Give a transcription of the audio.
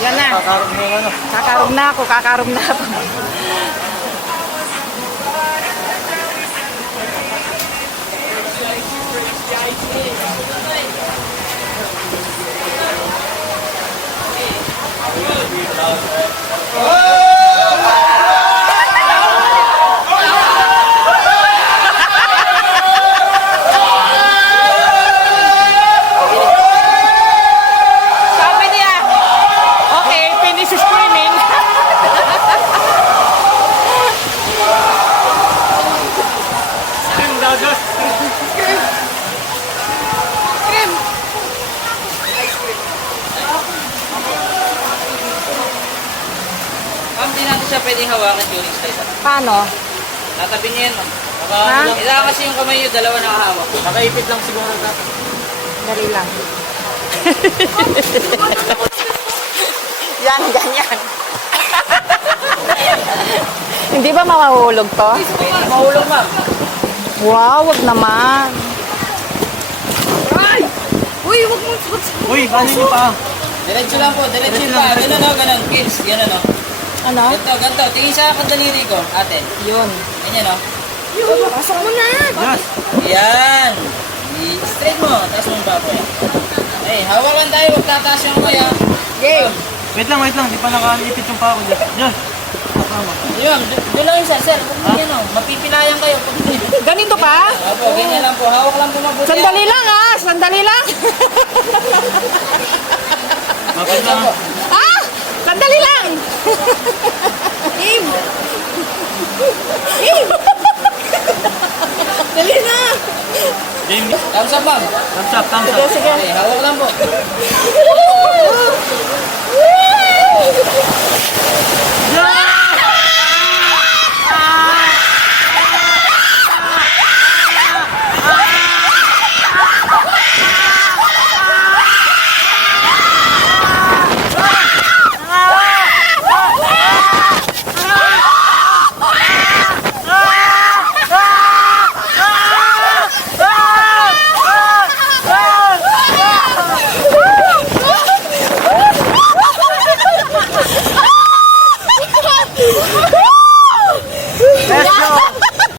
Yan na. Kakarog mo ano. Kakarog na ako, kakarog na ako. Sabi niya, okay, finish screaming. Scream daw, Diyos. Scream. Ma'am, di natin siya pwedeng hawakan during slide. Paano? Tatabi niyo yan, ma'am. Ha? Kailangan kasi yung kamay niyo, dalawa nakahawak. Nakaipit lang siguro na. Dali lang. Yan, ganyan. Hindi ba mamahulog to? Pwede mahulog, ma'am. Wow, wag naman. Ay! Uy, wag mo. Uy, paano niyo pa? Diretso lang po, diretso yung pa. Ganun o, ganun. Kills, ganun o. Ano? Ganto, ganto. Tingin sa kadaliri ko, ate. Yun. Ganyan o. Pasok mo na. Yes. Yan. Straight mo, taas mo yung baboy. Eh, hawakan tayo, huwag tataas yung kuya. Game. Wait lang. Di pa nakaipit yung pa ako dyan. Yes. Yun, doon lang yung sir. Pag yan o, mapipilayan kayo. Ganito pa? Opo, ganyan lang po. Hawak lang po mabuti. Sandali lang ah. Sandali lang. Mapit lang. Ah! Sandali lang. Game. Game. Dali na. Game. Thumbs up, ma'am. Thumbs up. Sige, sige. Okay, hawak lang po.